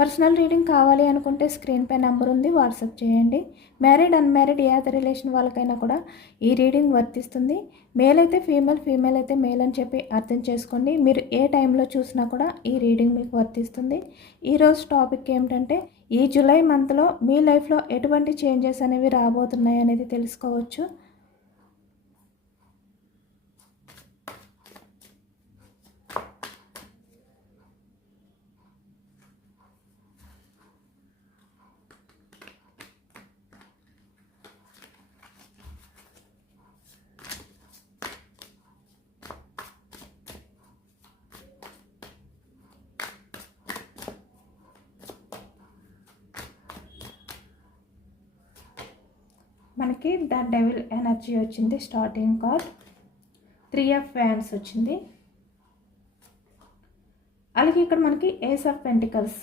Personal reading కావాలి అనుకుంటే screen పై నెంబర్ ఉంది వాట్సాప్ చేయండి. మ్యారీడ్ అన్మ్యారీడ్ ఏ అదర్ రిలేషన్ వాళ్ళకైనా కూడా ఈ రీడింగ్ వర్తిస్తుంది. మేల్ అయితే ఫీమేల్ ఫీమేల్ అయితే మేల్ అని చెప్పి అర్థం చేసుకోండి. మీరు ఏ టైంలో చూసినా కూడా ఈ రీడింగ్ మీకు వర్తిస్తుంది. ఈరోజు టాపిక్ ఏమిటంటే ఈ జూలై మంత్లో మీ లైఫ్లో ఎటువంటి చేంజెస్ అనేవి రాబోతున్నాయి అనేది తెలుసుకోవచ్చు మనకి ద డెవిల్ ఎనర్జీ వచ్చింది స్టార్టింగ్ కార్డ్ త్రీ ఆఫ్ ఫ్యాన్స్ వచ్చింది. అలాగే ఇక్కడ మనకి ace of pentacles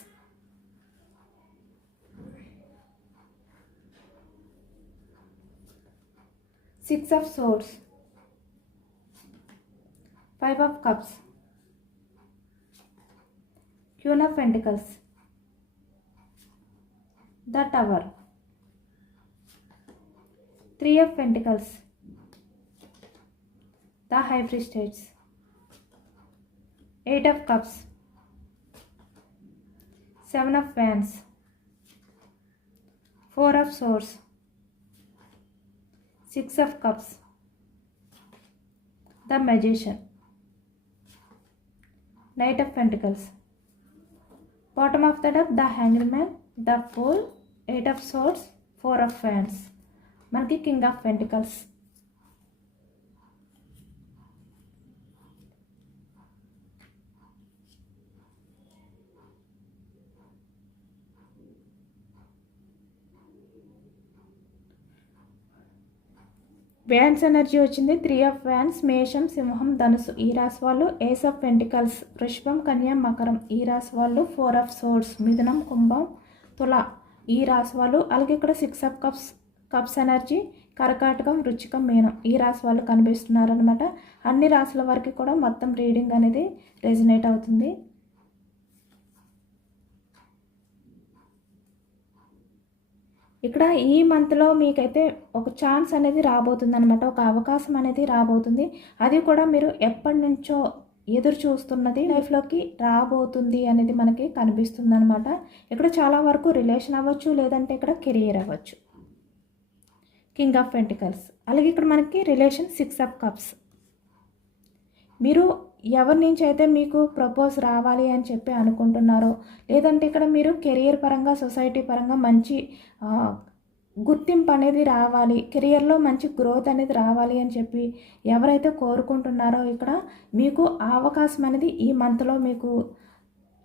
six of swords five of cups queen of pentacles the tower Three of Pentacles. The High Priestess. Eight of Cups. Seven of Wands. Four of Swords. Six of Cups. The Magician. Knight of Pentacles. Bottom of the deck, the Hangman, the Fool, Eight of Swords, Four of Wands. మనకి king of pentacles wands energy వచ్చింది. Three of wands మేషం సింహం ధనుసు. ఈ రాశి వాళ్ళు ఏస్ of pentacles వృషభం కన్యా మకరం. ఈ రాశి వాళ్ళు ఫోర్ ఆఫ్ సోర్స్ మిథునం కుంభం తుల. ఈ రాశి వాళ్ళు అలాగే ఇక్కడ six of cups. Cups energy కరకాటకం రుచికం మీనం ఈ రాశి వాళ్ళు కనిపిస్తున్నారు అనమాట అన్ని రాశుల వరకు కూడా మొత్తం రీడింగ్ అనేది రెజినేట్ అవుతుంది. ఇక్కడ ఈ మంత్లో మీకైతే ఒక ఛాన్స్ అనేది రాబోతుంది అనమాట ఒక అవకాశం అనేది రాబోతుంది. అది కూడా మీరు ఎప్పటి నుంచో ఎదురు చూస్తున్నది లైఫ్లోకి రాబోతుంది అనేది మనకి కనిపిస్తుంది అనమాట ఇక్కడ చాలా వరకు రిలేషన్ అవ్వచ్చు లేదంటే ఇక్కడ కెరియర్ అవ్వచ్చు. King of pentacles. అలాగే ఇక్కడ మనకి రిలేషన్ సిక్స్ ఆఫ్ కప్స్. మీరు ఎవరి నుంచి అయితే మీకు ప్రపోజ్ రావాలి అని చెప్పి అనుకుంటున్నారో లేదంటే ఇక్కడ మీరు కెరియర్ పరంగా సొసైటీ పరంగా మంచి గుర్తింపు అనేది రావాలి కెరియర్లో మంచి గ్రోత్ అనేది రావాలి అని చెప్పి ఎవరైతే కోరుకుంటున్నారో ఇక్కడ మీకు అవకాశం అనేది ఈ మంత్లో మీకు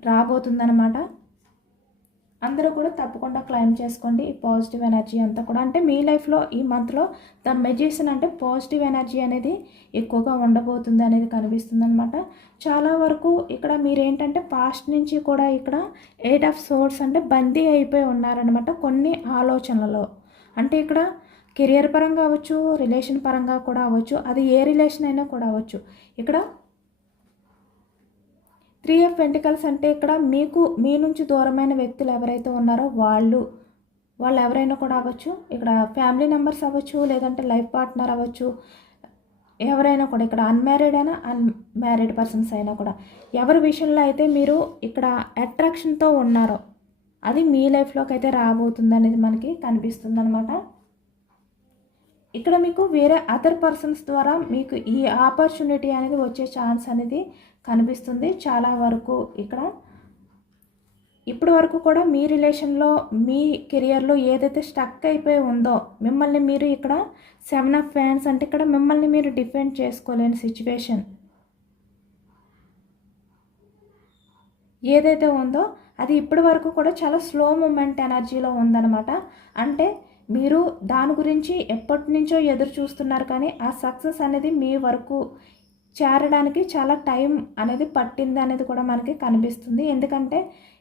రాబోతుందన్నమాట. అందరూ కూడా తప్పకుండా క్లైమ్ చేసుకోండి. ఈ పాజిటివ్ ఎనర్జీ అంతా కూడా. అంటే మీ లైఫ్లో ఈ మంత్లో ద మెజిషన్ అంటే పాజిటివ్ ఎనర్జీ అనేది ఎక్కువగా ఉండబోతుంది అనేది కనిపిస్తుంది అనమాట చాలా వరకు ఇక్కడ మీరేంటంటే పాస్ట్ నుంచి కూడా ఇక్కడ ఎయిట్ ఆఫ్ సోర్స్ అంటే బందీ అయిపోయి ఉన్నారనమాట కొన్ని ఆలోచనలలో అంటే ఇక్కడ కెరియర్ పరంగా అవ్వచ్చు రిలేషన్ పరంగా కూడా అవ్వచ్చు అది ఏ రిలేషన్ అయినా కూడా అవ్వచ్చు. ఇక్కడ త్రీ ఆఫ్ వెంటికల్స్ అంటే ఇక్కడ మీకు మీ నుంచి దూరమైన వ్యక్తులు ఎవరైతే ఉన్నారో వాళ్ళు వాళ్ళు ఎవరైనా కూడా అవ్వచ్చు. ఇక్కడ ఫ్యామిలీ మెంబర్స్ అవ్వచ్చు లేదంటే లైఫ్ పార్ట్నర్ అవ్వచ్చు. ఎవరైనా కూడా ఇక్కడ అన్మ్యారీడ్ అయినా అన్మ్యారీడ్ పర్సన్స్ అయినా కూడా. ఎవరి విషయంలో అయితే మీరు ఇక్కడ అట్రాక్షన్తో ఉన్నారో అది మీ లైఫ్లోకి అయితే రాబోతుంది అనేది మనకి కనిపిస్తుంది అనమాట ఇక్కడ మీకు వేరే అదర్ పర్సన్స్ ద్వారా మీకు ఈ ఆపర్చునిటీ అనేది వచ్చే ఛాన్స్ అనేది కనిపిస్తుంది. చాలా వరకు ఇక్కడ ఇప్పటి వరకు కూడా మీ రిలేషన్లో మీ కెరియర్లో ఏదైతే స్టక్ అయిపోయి ఉందో మిమ్మల్ని మీరు ఇక్కడ సెవెన్ ఆఫ్ ఫ్యాన్స్ అంటే ఇక్కడ మిమ్మల్ని మీరు డిఫెండ్ చేసుకోలేని సిచ్యువేషన్ ఏదైతే ఉందో అది ఇప్పటి వరకు కూడా చాలా స్లో మూమెంట్ ఎనర్జీలో ఉందన్నమాట. అంటే మీరు దాని గురించి ఎప్పటి నుంచో ఎదురు చూస్తున్నారు కానీ ఆ సక్సెస్ అనేది మీ వరకు చేరడానికి చాలా టైం అనేది పట్టింది అనేది కూడా మనకి కనిపిస్తుంది. ఎందుకంటే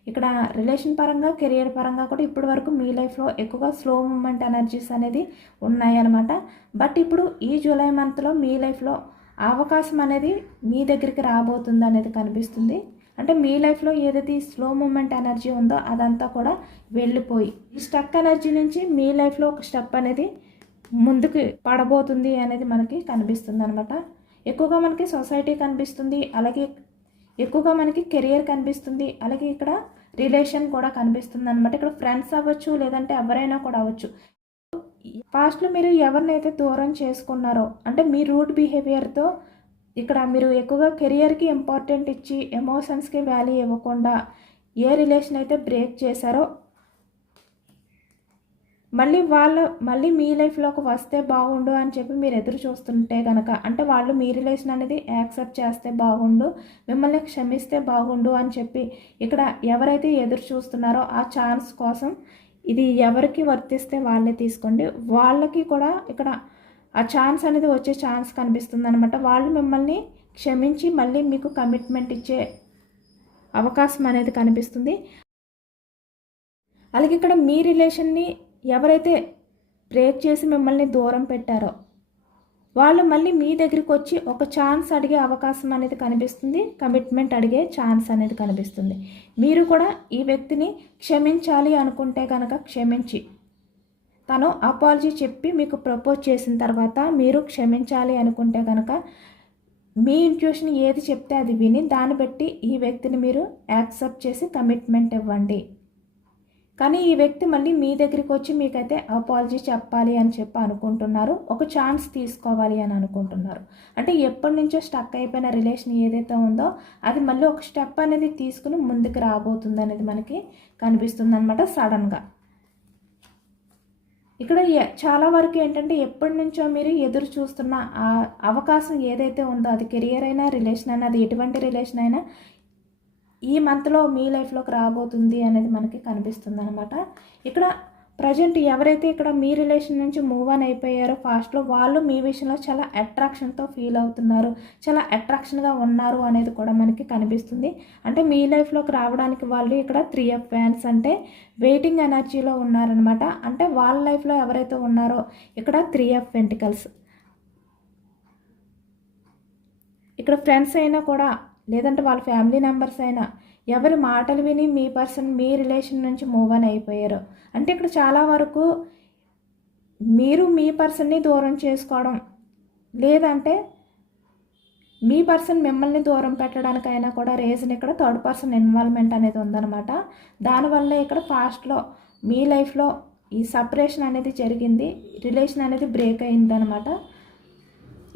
ఇక్కడ రిలేషన్ పరంగా కెరియర్ పరంగా కూడా ఇప్పటి వరకు మీ లైఫ్లో ఎక్కువగా స్లో మూమెంట్ ఎనర్జీస్ అనేది ఉన్నాయన్నమాట. బట్ ఇప్పుడు ఈ జూలై మంత్లో మీ లైఫ్లో అవకాశం అనేది మీ దగ్గరికి రాబోతుంది అనేది కనిపిస్తుంది. అంటే మీ లైఫ్లో ఏదైతే స్లో మూమెంట్ ఎనర్జీ ఉందో అదంతా కూడా వెళ్ళిపోయి ఈ స్టక్ ఎనర్జీ నుంచి మీ లైఫ్లో ఒక స్టెప్ అనేది ముందుకు పడబోతుంది అనేది మనకి కనిపిస్తుంది అనమాట ఎక్కువగా మనకి సొసైటీ కనిపిస్తుంది అలాగే ఎక్కువగా మనకి కెరియర్ కనిపిస్తుంది అలాగే ఇక్కడ రిలేషన్ కూడా కనిపిస్తుంది అనమాట ఇక్కడ ఫ్రెండ్స్ అవ్వచ్చు లేదంటే ఎవరైనా కూడా అవ్వచ్చు. పాస్ట్లో మీరు ఎవరినైతే దూరం చేసుకున్నారో అంటే మీ రూట్ బిహేవియర్తో ఇక్కడ మీరు ఎక్కువగా కెరియర్కి ఇంపార్టెంట్ ఇచ్చి ఎమోషన్స్కి వాల్యూ ఇవ్వకుండా ఏ రిలేషన్ అయితే బ్రేక్ చేశారో మళ్ళీ వాళ్ళ మళ్ళీ మీ లైఫ్లోకి వస్తే బాగుండు అని చెప్పి మీరు ఎదురు చూస్తుంటే కనుక అంటే వాళ్ళు మీ రిలేషన్ అనేది యాక్సెప్ట్ చేస్తే బాగుండు మిమ్మల్ని క్షమిస్తే బాగుండు అని చెప్పి ఇక్కడ ఎవరైతే ఎదురు చూస్తున్నారో ఆ ఛాన్స్ కోసం ఇది ఎవరికి వర్తిస్తే వాళ్ళే తీసుకోండి. వాళ్ళకి కూడా ఇక్కడ ఆ ఛాన్స్ అనేది వచ్చే ఛాన్స్ కనిపిస్తుంది అనమాట వాళ్ళు మిమ్మల్ని క్షమించి మళ్ళీ మీకు కమిట్మెంట్ ఇచ్చే అవకాశం అనేది కనిపిస్తుంది. అలాగే ఇక్కడ మీ రిలేషన్ని ఎవరైతే ప్రేర్ చేసి మిమ్మల్ని దూరం పెట్టారో వాళ్ళు మళ్ళీ మీ దగ్గరికి వచ్చి ఒక ఛాన్స్ అడిగే అవకాశం అనేది కనిపిస్తుంది. కమిట్మెంట్ అడిగే ఛాన్స్ అనేది కనిపిస్తుంది. మీరు కూడా ఈ వ్యక్తిని క్షమించాలి అనుకుంటే కనుక క్షమించి. తను అపాలజీ చెప్పి మీకు ప్రపోజ్ చేసిన తర్వాత మీరు క్షమించాలి అనుకుంటే కనుక మీ ఇంట్యూషన్ ఏది చెప్తే అది విని దాన్ని బట్టి ఈ వ్యక్తిని మీరు యాక్సెప్ట్ చేసి కమిట్మెంట్ ఇవ్వండి. కానీ ఈ వ్యక్తి మళ్ళీ మీ దగ్గరికి వచ్చి మీకైతే అపాలజీ చెప్పాలి అని చెప్పి అనుకుంటున్నారు. ఒక ఛాన్స్ తీసుకోవాలి అని అనుకుంటున్నారు. అంటే ఎప్పటి నుంచో స్టక్ అయిపోయిన రిలేషన్ ఏదైతే ఉందో అది మళ్ళీ ఒక స్టెప్ అనేది తీసుకుని ముందుకు రాబోతుంది అనేది మనకి కనిపిస్తుంది అనమాట సడన్గా ఇక్కడ చాలా వరకు ఏంటంటే ఎప్పటి నుంచో మీరు ఎదురు చూస్తున్న ఆ అవకాశం ఏదైతే ఉందో అది కెరియర్ అయినా రిలేషన్ అయినా అది ఎటువంటి రిలేషన్ అయినా ఈ మంత్లో మీ లైఫ్లోకి రాబోతుంది అనేది మనకి కనిపిస్తుంది అనమాట ఇక్కడ ప్రజెంట్ ఎవరైతే ఇక్కడ మీ రిలేషన్ నుంచి మూవ్ ఆన్ అయిపోయారో ఫాస్ట్లో వాళ్ళు మీ విషయంలో చాలా అట్రాక్షన్తో ఫీల్ అవుతున్నారు. చాలా అట్రాక్షన్గా ఉన్నారు అనేది కూడా మనకి కనిపిస్తుంది. అంటే మీ లైఫ్లోకి రావడానికి వాళ్ళు ఇక్కడ త్రీ ఎఫ్ ఫ్యాన్స్ అంటే వెయిటింగ్ ఎనర్జీలో ఉన్నారనమాట అంటే వాళ్ళ లైఫ్లో ఎవరైతే ఉన్నారో ఇక్కడ త్రీ ఎఫ్ వెంటికల్స్ ఇక్కడ ఫ్రెండ్స్ అయినా కూడా లేదంటే వాళ్ళ ఫ్యామిలీ మెంబర్స్ అయినా ఎవరి మాటలు విని మీ పర్సన్ మీ రిలేషన్ నుంచి మూవ్ అని అయిపోయారు. అంటే ఇక్కడ చాలా వరకు మీరు మీ పర్సన్ని దూరం చేసుకోవడం లేదంటే మీ పర్సన్ మిమ్మల్ని దూరం పెట్టడానికైనా కూడా రీజన్ ఇక్కడ థర్డ్ పర్సన్ ఇన్వాల్వ్మెంట్ అనేది ఉందన్నమాట. దానివల్ల ఇక్కడ ఫాస్ట్లో మీ లైఫ్లో ఈ సపరేషన్ అనేది జరిగింది రిలేషన్ అనేది బ్రేక్ అయిందనమాట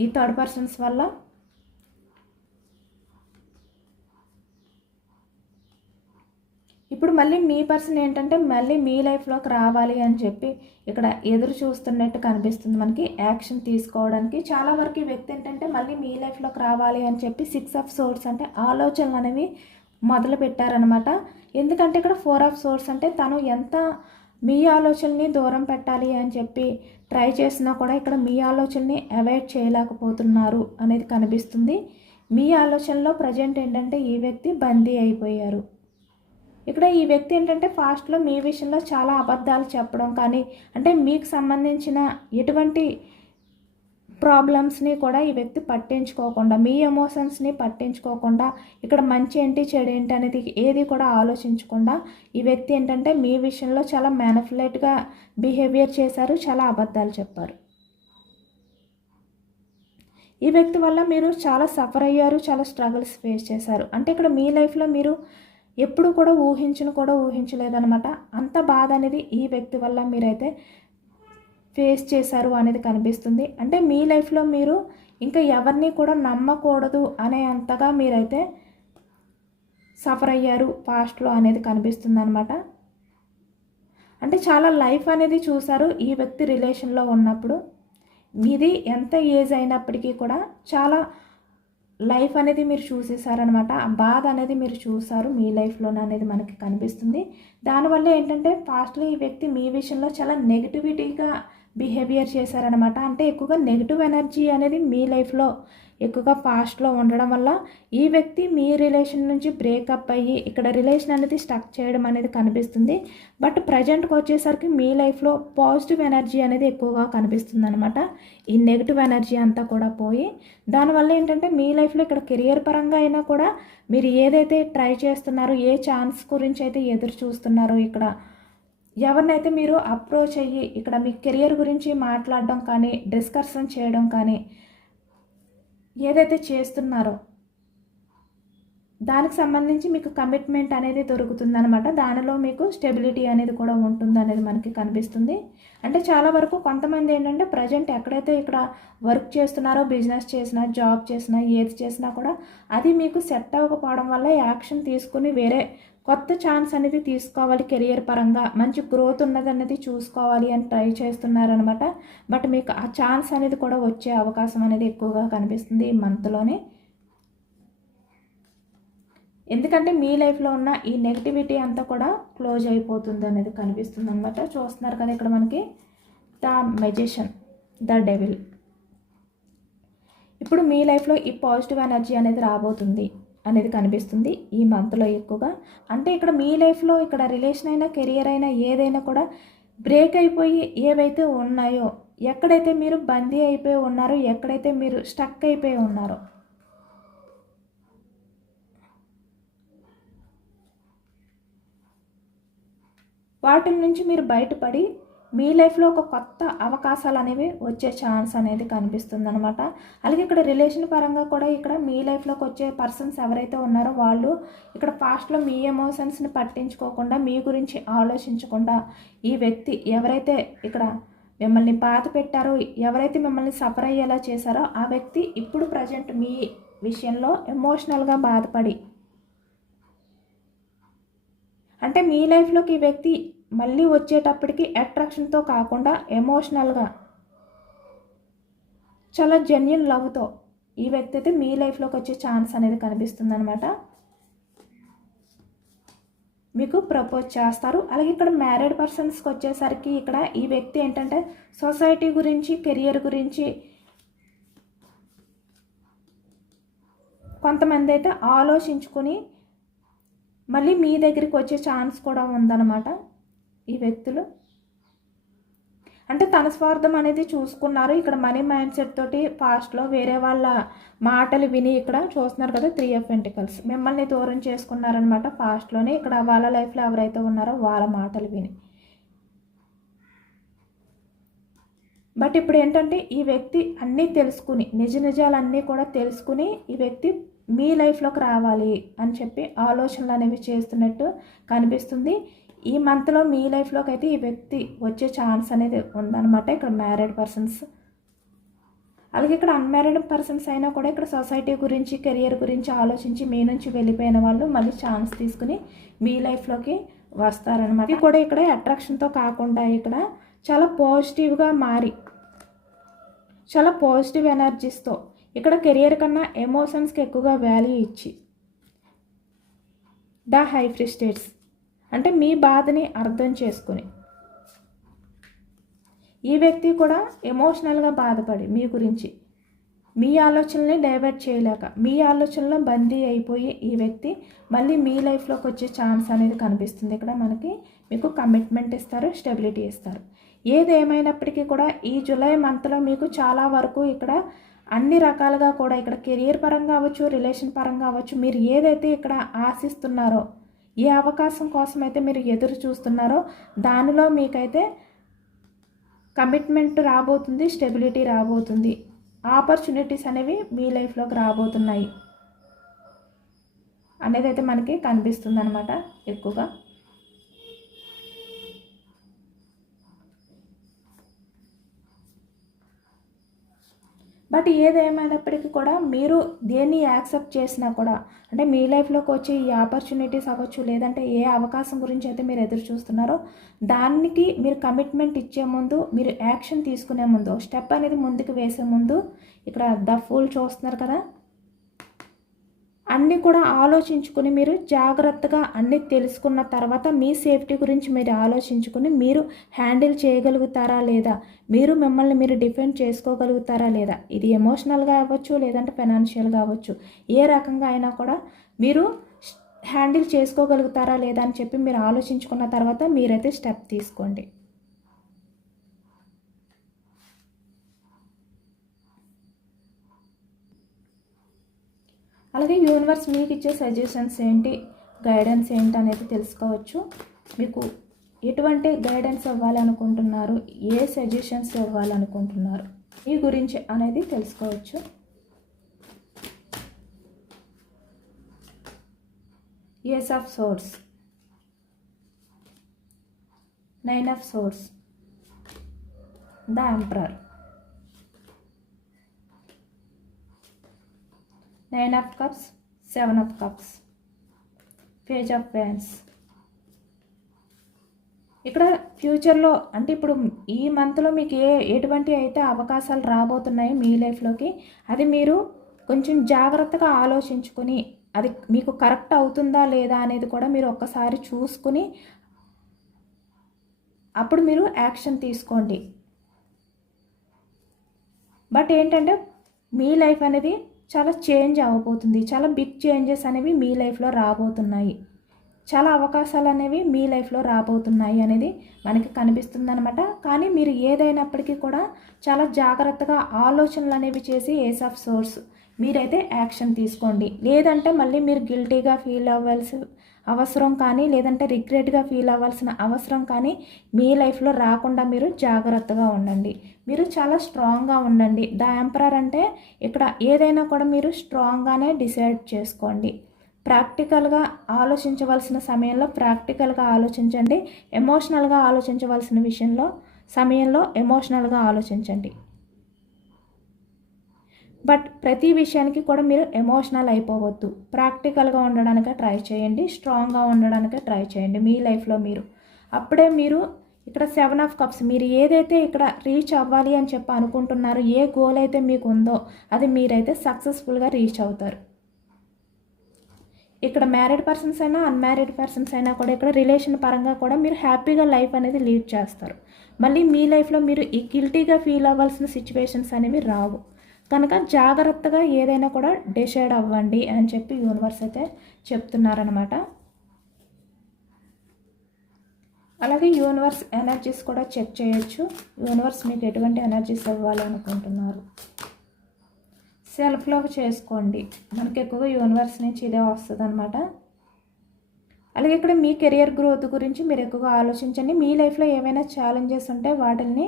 ఈ థర్డ్ పర్సన్స్ వల్ల ఇప్పుడు మళ్ళీ మీ పర్సన్ ఏంటంటే మళ్ళీ మీ లైఫ్లోకి రావాలి అని చెప్పి ఇక్కడ ఎదురు చూస్తున్నట్టు కనిపిస్తుంది మనకి. యాక్షన్ తీసుకోవడానికి చాలా వరకు ఈ వ్యక్తి ఏంటంటే మళ్ళీ మీ లైఫ్లోకి రావాలి అని చెప్పి సిక్స్ ఆఫ్ సోర్స్ అంటే ఆలోచనలు అనేవి మొదలు పెట్టారనమాట ఎందుకంటే ఇక్కడ ఫోర్ ఆఫ్ సోర్స్ అంటే తను ఎంత మీ ఆలోచనని దూరం పెట్టాలి అని చెప్పి ట్రై చేసినా కూడా ఇక్కడ మీ ఆలోచనని అవాయిడ్ చేయలేకపోతున్నారు అనేది కనిపిస్తుంది. మీ ఆలోచనలో ప్రజెంట్ ఏంటంటే ఈ వ్యక్తి బందీ అయిపోయారు. ఇక్కడ ఈ వ్యక్తి ఏంటంటే ఫాస్ట్లో మీ విషయంలో చాలా అబద్ధాలు చెప్పడం కానీ అంటే మీకు సంబంధించిన ఎటువంటి ప్రాబ్లమ్స్ని కూడా ఈ వ్యక్తి పట్టించుకోకుండా మీ ఎమోషన్స్ని పట్టించుకోకుండా ఇక్కడ మంచి ఏంటి చెడు ఏంటి అనేది ఏది కూడా ఆలోచించకుండా ఈ వ్యక్తి ఏంటంటే మీ విషయంలో చాలా మ్యానిఫులేట్గా బిహేవియర్ చేశారు చాలా అబద్ధాలు చెప్పారు. ఈ వ్యక్తి వల్ల మీరు చాలా సఫర్ అయ్యారు చాలా స్ట్రగుల్స్ ఫేస్ చేశారు. అంటే ఇక్కడ మీ లైఫ్లో మీరు ఎప్పుడు కూడా ఊహించను కూడా ఊహించలేదనమాట అంత బాధ అనేది ఈ వ్యక్తి వల్ల మీరైతే ఫేస్ చేశారు అనేది కనిపిస్తుంది. అంటే మీ లైఫ్లో మీరు ఇంకా ఎవరిని కూడా నమ్మకూడదు అనే అంతగా మీరైతే సఫర్ అయ్యారు పాస్ట్లో అనేది కనిపిస్తుంది అనమాట అంటే చాలా లైఫ్ అనేది చూశారు ఈ వ్యక్తి రిలేషన్లో ఉన్నప్పుడు. మీది ఎంత ఏజ్ అయినప్పటికీ కూడా చాలా లైఫ్ అనేది మీరు చూసేసారనమాట ఆ బాధ అనేది మీరు చూసారు మీ లైఫ్లోనే అనేది మనకి కనిపిస్తుంది. దానివల్ల ఏంటంటే ఫాస్ట్లీ ఈ వ్యక్తి మీ విషయంలో చాలా నెగిటివిటీగా బిహేవియర్ చేశారనమాట. అంటే ఎక్కువగా నెగిటివ్ ఎనర్జీ అనేది మీ లైఫ్లో ఎక్కువగా ఫాస్ట్లో ఉండడం వల్ల ఈ వ్యక్తి మీ రిలేషన్ నుంచి బ్రేకప్ అయ్యి ఇక్కడ రిలేషన్ అనేది స్టక్ చేయడం అనేది కనిపిస్తుంది. బట్ ప్రజెంట్కి వచ్చేసరికి మీ లైఫ్లో పాజిటివ్ ఎనర్జీ అనేది ఎక్కువగా కనిపిస్తుంది అనమాట ఈ నెగిటివ్ ఎనర్జీ అంతా కూడా పోయి దానివల్ల ఏంటంటే మీ లైఫ్లో ఇక్కడ కెరియర్ పరంగా అయినా కూడా మీరు ఏదైతే ట్రై చేస్తున్నారో ఏ ఛాన్స్ గురించి అయితే ఎదురు చూస్తున్నారో ఇక్కడ ఎవరినైతే మీరు అప్రోచ్ అయ్యి ఇక్కడ మీ కెరియర్ గురించి మాట్లాడడం కానీ డిస్కషన్ చేయడం కానీ ఏదైతే చేస్తున్నారో దానికి సంబంధించి మీకు కమిట్మెంట్ అనేది దొరుకుతుందనమాట దానిలో మీకు స్టెబిలిటీ అనేది కూడా ఉంటుంది అనేది మనకి కనిపిస్తుంది. అంటే చాలా వరకు కొంతమంది ఏంటంటే ప్రజెంట్ ఎక్కడైతే ఇక్కడ వర్క్ చేస్తున్నారో బిజినెస్ చేసినా జాబ్ చేసినా ఏది చేసినా కూడా అది మీకు సెట్ అవ్వకపోవడం వల్ల యాక్షన్ తీసుకుని వేరే కొత్త ఛాన్స్ అనేది తీసుకోవాలి కెరియర్ పరంగా. మంచి గ్రోత్ ఉన్నది అనేది చూసుకోవాలి అని ట్రై చేస్తున్నారనమాట బట్ మీకు ఆ ఛాన్స్ అనేది కూడా వచ్చే అవకాశం అనేది ఎక్కువగా కనిపిస్తుంది ఈ మంత్లోనే. ఎందుకంటే మీ లైఫ్లో ఉన్న ఈ నెగిటివిటీ అంతా కూడా క్లోజ్ అయిపోతుంది అనేది కనిపిస్తుంది అనమాట చూస్తున్నారు కదా ఇక్కడ మనకి ద మెజిషియన్ ద డెవిల్. ఇప్పుడు మీ లైఫ్లో ఈ పాజిటివ్ ఎనర్జీ అనేది రాబోతుంది. అనేది కనిపిస్తుంది ఈ మంత్లో ఎక్కువగా. అంటే ఇక్కడ మీ లైఫ్లో ఇక్కడ రిలేషన్ అయినా కెరియర్ అయినా ఏదైనా కూడా బ్రేక్ అయిపోయి ఏవైతే ఉన్నాయో ఎక్కడైతే మీరు బందీ అయిపోయి ఉన్నారో ఎక్కడైతే మీరు స్టక్ అయిపోయి ఉన్నారో. వాటి నుంచి మీరు బయటపడి మీ లైఫ్లో ఒక కొత్త అవకాశాలు అనేవి వచ్చే ఛాన్స్ అనేది కనిపిస్తుంది అనమాట అలాగే ఇక్కడ రిలేషన్ పరంగా కూడా ఇక్కడ మీ లైఫ్లోకి వచ్చే పర్సన్స్ ఎవరైతే ఉన్నారో వాళ్ళు ఇక్కడ పాస్ట్లో మీ ఎమోషన్స్ని పట్టించుకోకుండా మీ గురించి ఆలోచించకుండా ఈ వ్యక్తి ఎవరైతే ఇక్కడ మిమ్మల్ని బాధ పెట్టారో ఎవరైతే మిమ్మల్ని సఫర్ అయ్యేలా చేశారో ఆ వ్యక్తి ఇప్పుడు ప్రజెంట్ మీ విషయంలో ఎమోషనల్గా బాధపడి అంటే మీ లైఫ్లోకి ఈ వ్యక్తి మళ్ళీ వచ్చేటప్పటికి అట్రాక్షన్తో కాకుండా ఎమోషనల్గా చాలా జెన్యున్ లవ్తో ఈ వ్యక్తి అయితే మీ లైఫ్లోకి వచ్చే ఛాన్స్ అనేది కనిపిస్తుంది అనమాట మీకు ప్రపోజ్ చేస్తారు. అలాగే ఇక్కడ మ్యారీడ్ పర్సన్స్కి వచ్చేసరికి ఇక్కడ ఈ వ్యక్తి ఏంటంటే సొసైటీ గురించి కెరియర్ గురించి కొంతమంది అయితే ఆలోచించుకుని మళ్ళీ మీ దగ్గరికి వచ్చే ఛాన్స్ కూడా ఉందన్నమాట. ఈ వ్యక్తులు? అంటే తన స్వార్థం అనేది చూసుకున్నారు. ఇక్కడ మనీ మైండ్ సెట్ తోటి పాస్ట్లో వేరే వాళ్ళ మాటలు విని ఇక్కడ చూస్తున్నారు కదా త్రీ ఆఫ్ పెంటికల్స్ మిమ్మల్ని దూరం చేసుకున్నారనమాట పాస్ట్లోనే ఇక్కడ వాళ్ళ లైఫ్లో ఎవరైతే ఉన్నారో వాళ్ళ మాటలు విని. బట్ ఇప్పుడు ఏంటంటే ఈ వ్యక్తి అన్నీ తెలుసుకుని నిజ నిజాలన్నీ కూడా తెలుసుకుని ఈ వ్యక్తి మీ లైఫ్లోకి రావాలి అని చెప్పి ఆలోచనలు అనేవి చేస్తున్నట్టు కనిపిస్తుంది. ఈ మంత్లో మీ లైఫ్లోకి అయితే ఈ వ్యక్తి వచ్చే ఛాన్స్ అనేది ఉందన్నమాట ఇక్కడ మ్యారీడ్ పర్సన్స్ అలాగే ఇక్కడ అన్మ్యారీడ్ పర్సన్స్ అయినా కూడా ఇక్కడ సొసైటీ గురించి కెరియర్ గురించి ఆలోచించి మీ నుంచి వెళ్ళిపోయిన వాళ్ళు మళ్ళీ ఛాన్స్ తీసుకుని మీ లైఫ్లోకి వస్తారనమాట ఇది కూడా ఇక్కడ అట్రాక్షన్తో కాకుండా ఇక్కడ చాలా పాజిటివ్గా మారి చాలా పాజిటివ్ ఎనర్జీస్తో ఇక్కడ కెరియర్ కన్నా ఎమోషన్స్కి ఎక్కువగా వాల్యూ ఇచ్చి ద హై ఫ్రీ స్టేట్స్ అంటే మీ బాధని అర్థం చేసుకుని. ఈ వ్యక్తి కూడా ఎమోషనల్గా బాధపడి మీ గురించి. మీ ఆలోచనల్ని డైవర్ట్ చేయలేక మీ ఆలోచనలో బందీ అయిపోయి ఈ వ్యక్తి మళ్ళీ మీ లైఫ్లోకి వచ్చే ఛాన్స్ అనేది కనిపిస్తుంది. ఇక్కడ మనకి మీకు కమిట్మెంట్ ఇస్తారు స్టెబిలిటీ ఇస్తారు. ఏది ఏమైనప్పటికీ కూడా ఈ జూలై మంత్లో మీకు చాలా వరకు ఇక్కడ అన్ని రకాలుగా కూడా ఇక్కడ కెరియర్ పరంగా అవ్వచ్చు రిలేషన్ పరంగా అవ్వచ్చు మీరు ఏదైతే ఇక్కడ ఆశిస్తున్నారో ఏ అవకాశం కోసం అయితే మీరు ఎదురు చూస్తున్నారో దానిలో మీకైతే కమిట్మెంట్ రాబోతుంది స్టెబిలిటీ రాబోతుంది. ఆపర్చునిటీస్ అనేవి మీ లైఫ్లోకి రాబోతున్నాయి. అనేది అయితే మనకి కనిపిస్తుంది అనమాట ఎక్కువగా. బట్ ఏదేమైనప్పటికీ కూడా మీరు దేన్ని యాక్సెప్ట్ చేసినా కూడా అంటే మీ లైఫ్లోకి వచ్చే ఈ ఆపర్చునిటీస్ అవ్వచ్చు లేదంటే ఏ అవకాశం గురించి అయితే మీరు ఎదురు చూస్తున్నారో దానికి మీరు కమిట్మెంట్ ఇచ్చే ముందు మీరు యాక్షన్ తీసుకునే ముందు స్టెప్ అనేది ముందుకు వేసే ముందు ఇక్కడ ద ఫుల్ చూస్తున్నారు కదా అన్నీ కూడా ఆలోచించుకుని మీరు జాగ్రత్తగా అన్నీ తెలుసుకున్న తర్వాత మీ సేఫ్టీ గురించి మీరు ఆలోచించుకుని మీరు హ్యాండిల్ చేయగలుగుతారా లేదా? మీరు మిమ్మల్ని మీరు డిఫెండ్ చేసుకోగలుగుతారా లేదా? ఇది ఎమోషనల్గా అవ్వచ్చు లేదంటే ఫైనాన్షియల్గా అవ్వచ్చు. ఏ రకంగా అయినా కూడా మీరు హ్యాండిల్ చేసుకోగలుగుతారా లేదా అని చెప్పి మీరు ఆలోచించుకున్న తర్వాత మీరైతే స్టెప్ తీసుకోండి. అలాగే యూనివర్స్ మీకు ఇచ్చే సజెషన్స్ ఏంటి? గైడెన్స్ ఏంటి అనేది తెలుసుకోవచ్చు. మీకు ఎటువంటి గైడెన్స్ ఇవ్వాలనుకుంటున్నారు ఏ సజెషన్స్ ఇవ్వాలనుకుంటున్నారు? ఈ గురించి అనేది తెలుసుకోవచ్చు. Ace of swords nine of swords the emperor nine of cups seven of cups page of fans ఇక్కడ ఫ్యూచర్లో అంటే ఇప్పుడు ఈ మంత్లో మీకు ఏ ఎటువంటి అయితే అవకాశాలు రాబోతున్నాయి మీ లైఫ్లోకి అది మీరు కొంచెం జాగ్రత్తగా ఆలోచించుకొని అది మీకు కరెక్ట్ అవుతుందా లేదా అనేది కూడా మీరు ఒక్కసారి చూసుకుని అప్పుడు మీరు యాక్షన్ తీసుకోండి. బట్ ఏంటంటే మీ లైఫ్ అనేది చాలా చేంజ్ అవ్వబోతుంది చాలా బిగ్ చేంజెస్ అనేవి మీ లైఫ్లో రాబోతున్నాయి. చాలా అవకాశాలు అనేవి మీ లైఫ్లో రాబోతున్నాయి అనేది మనకి కనిపిస్తుంది అనమాట కానీ మీరు ఏదైనప్పటికీ కూడా చాలా జాగ్రత్తగా ఆలోచనలు అనేవి చేసి ఏస్ ఆఫ్ సోర్స్ మీరైతే యాక్షన్ తీసుకోండి. లేదంటే మళ్ళీ మీరు గిల్టీగా ఫీల్ అవ్వాల్సి అవసరం కానీ లేదంటే రిగ్రెట్గా ఫీల్ అవ్వాల్సిన అవసరం కానీ మీ లైఫ్లో రాకుండా మీరు జాగ్రత్తగా ఉండండి. మీరు చాలా స్ట్రాంగ్గా ఉండండి. ద ఎంపరర్ అంటే ఇక్కడ ఏదైనా కూడా మీరు స్ట్రాంగ్గానే డిసైడ్ చేసుకోండి. ప్రాక్టికల్గా ఆలోచించవలసిన సమయంలో ప్రాక్టికల్గా ఆలోచించండి. ఎమోషనల్గా ఆలోచించవలసిన విషయంలో సమయంలో ఎమోషనల్గా ఆలోచించండి. బట్ ప్రతి విషయానికి కూడా మీరు ఎమోషనల్ అయిపోవద్దు. ప్రాక్టికల్గా ఉండడానికి ట్రై చేయండి. స్ట్రాంగ్గా ఉండడానికి ట్రై చేయండి. మీ లైఫ్లో మీరు. అప్పుడే మీరు ఇక్కడ సెవెన్ ఆఫ్ కప్స్ మీరు ఏదైతే ఇక్కడ రీచ్ అవ్వాలి అని చెప్పి అనుకుంటున్నారో ఏ గోల్ అయితే మీకు ఉందో అది మీరైతే సక్సెస్ఫుల్గా రీచ్ అవుతారు. ఇక్కడ మ్యారీడ్ పర్సన్స్ అయినా అన్మ్యారీడ్ పర్సన్స్ అయినా కూడా ఇక్కడ రిలేషన్ పరంగా కూడా మీరు హ్యాపీగా లైఫ్ అనేది లీడ్ చేస్తారు. మళ్ళీ మీ లైఫ్లో మీరు ఈ గిల్టీగా ఫీల్ అవ్వాల్సిన సిచ్యువేషన్స్ అనేవి రావు. కనుక జాగ్రత్తగా ఏదైనా కూడా డిసైడ్ అవ్వండి అని చెప్పి యూనివర్స్ అయితే చెప్తున్నారనమాట అలాగే యూనివర్స్ ఎనర్జీస్ కూడా చెక్ చేయొచ్చు. యూనివర్స్ మీకు ఎటువంటి ఎనర్జీస్ ఇవ్వాలి అనుకుంటున్నారు సెల్ఫ్ లవ్ చేసుకోండి. మనకి ఎక్కువగా యూనివర్స్ నుంచి ఇదే వస్తుంది అనమాట అలాగే ఇక్కడ మీ కెరియర్ గ్రోత్ గురించి మీరు ఎక్కువగా ఆలోచించండి. మీ లైఫ్లో ఏమైనా ఛాలెంజెస్ ఉంటే వాటిని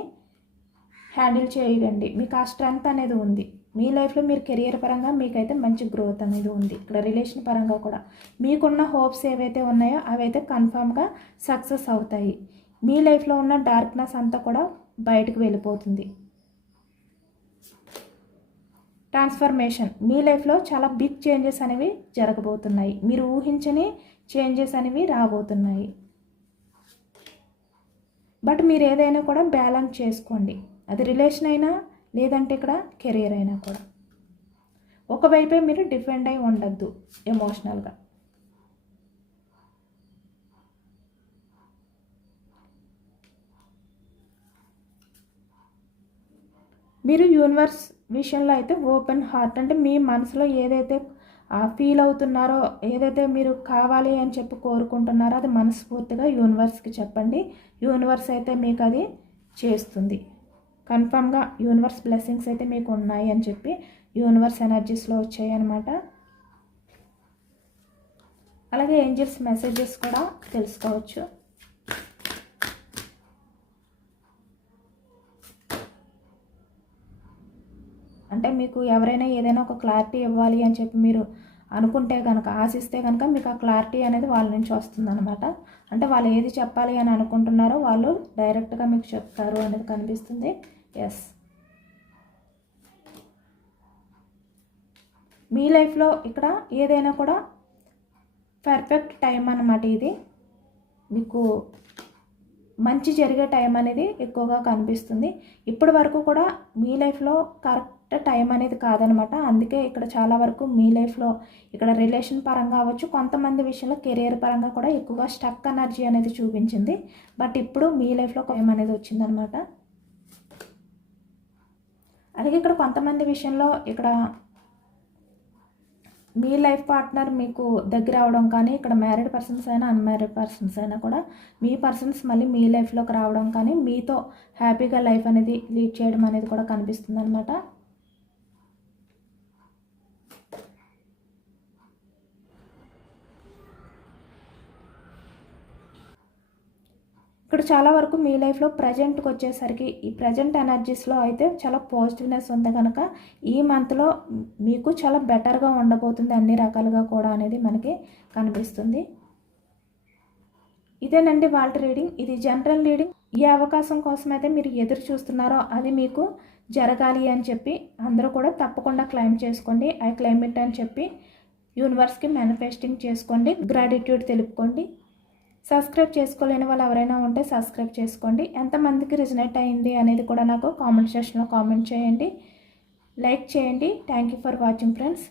హ్యాండిల్ చేయగండి మీకు ఆ స్ట్రెంగ్త్ అనేది ఉంది. మీ లైఫ్లో మీరు కెరియర్ పరంగా మీకైతే మంచి గ్రోత్ అనేది ఉంది. ఇక్కడ రిలేషన్ పరంగా కూడా. మీకున్న హోప్స్ ఏవైతే ఉన్నాయో అవైతే కన్ఫామ్గా సక్సెస్ అవుతాయి. మీ లైఫ్లో ఉన్న డార్క్నెస్ అంతా కూడా బయటకు వెళ్ళిపోతుంది. ట్రాన్స్ఫర్మేషన్. మీ లైఫ్లో చాలా బిగ్ చేంజెస్ అనేవి జరగబోతున్నాయి. మీరు ఊహించని చేంజెస్ అనేవి రాబోతున్నాయి. బట్ మీరు ఏదైనా కూడా బ్యాలెన్స్ చేసుకోండి. అది రిలేషన్ అయినా లేదంటే ఇక్కడ కెరీర్ అయినా కూడా. ఒకవైపే మీరు డిఫెండ్ అయి ఉండద్దు ఎమోషనల్గా మీరు యూనివర్స్ విషయంలో అయితే ఓపెన్ హార్ట్ అంటే మీ మనసులో ఏదైతే ఫీల్ అవుతున్నారో ఏదైతే మీరు కావాలి అని చెప్పి కోరుకుంటున్నారో అది మనస్ఫూర్తిగా యూనివర్స్కి చెప్పండి. యూనివర్స్ అయితే మీకు అది చేస్తుంది. కన్ఫామ్గా యూనివర్స్ బ్లెస్సింగ్స్ అయితే మీకు ఉన్నాయి అని చెప్పి యూనివర్స్ ఎనర్జీస్లో వచ్చాయి అనమాట అలాగే ఏంజల్స్ మెసేజెస్ కూడా తెలుసుకోవచ్చు. అంటే మీకు ఎవరైనా ఏదైనా ఒక క్లారిటీ ఇవ్వాలి అని చెప్పి మీరు అనుకుంటే కనుక ఆశిస్తే కనుక మీకు ఆ క్లారిటీ అనేది వాళ్ళ నుంచి వస్తుందన్నమాట. అంటే వాళ్ళు ఏది చెప్పాలి అని అనుకుంటున్నారో వాళ్ళు డైరెక్ట్గా మీకు చెప్తారు అనేది కనిపిస్తుంది. ఎస్ మీ లైఫ్లో ఇక్కడ ఏదైనా కూడా పర్ఫెక్ట్ టైం అన్నమాట ఇది. మీకు మంచి జరిగే టైం అనేది ఎక్కువగా కనిపిస్తుంది. ఇప్పటి వరకు కూడా మీ లైఫ్లో కరెక్ట్ టైం అనేది కాదనమాట అందుకే ఇక్కడ చాలా వరకు మీ లైఫ్లో ఇక్కడ రిలేషన్ పరంగా అవ్వచ్చు. కొంతమంది విషయంలో కెరియర్ పరంగా కూడా ఎక్కువగా స్టక్ ఎనర్జీ అనేది చూపించింది. బట్ ఇప్పుడు మీ లైఫ్లో టైం అనేది వచ్చిందనమాట అలాగే ఇక్కడ కొంతమంది విషయంలో ఇక్కడ మీ లైఫ్ పార్ట్నర్ మీకు దగ్గర అవడం కానీ ఇక్కడ మ్యారీడ్ పర్సన్స్ అయినా అన్మ్యారీడ్ పర్సన్స్ అయినా కూడా మీ పర్సన్స్ మళ్ళీ మీ లైఫ్లోకి రావడం కానీ మీతో హ్యాపీగా లైఫ్ అనేది లీడ్ చేయడం అనేది కూడా కనిపిస్తుంది అనమాట ఇక్కడ చాలా వరకు మీ లైఫ్లో ప్రజెంట్కి వచ్చేసరికి ఈ ప్రజెంట్ ఎనర్జీస్లో అయితే చాలా పాజిటివ్నెస్ ఉంది కనుక ఈ మంత్లో మీకు చాలా బెటర్గా ఉండబోతుంది అన్ని రకాలుగా కూడా అనేది మనకి కనిపిస్తుంది. ఇదేనండి వాళ్ళ రీడింగ్. ఇది జనరల్ రీడింగ్. ఈ అవకాశం కోసం అయితే మీరు ఎదురు చూస్తున్నారో అది మీకు జరగాలి అని చెప్పి అందరూ కూడా తప్పకుండా క్లైమ్ చేసుకోండి. ఐ క్లైమ్ ఇట్ అని చెప్పి యూనివర్స్కి మేనిఫెస్టింగ్ చేసుకోండి. గ్రాటిట్యూడ్ తెలుపుకోండి. సబ్స్క్రైబ్ చేసుకోలేని వాళ్ళు ఎవరైనా ఉంటే సబ్స్క్రైబ్ చేసుకోండి. ఎంతమందికి రిజనేట్ అయింది అనేది కూడా నాకు కామెంట్ సెక్షన్లో కామెంట్ చేయండి. లైక్ చేయండి. Thank you for watching friends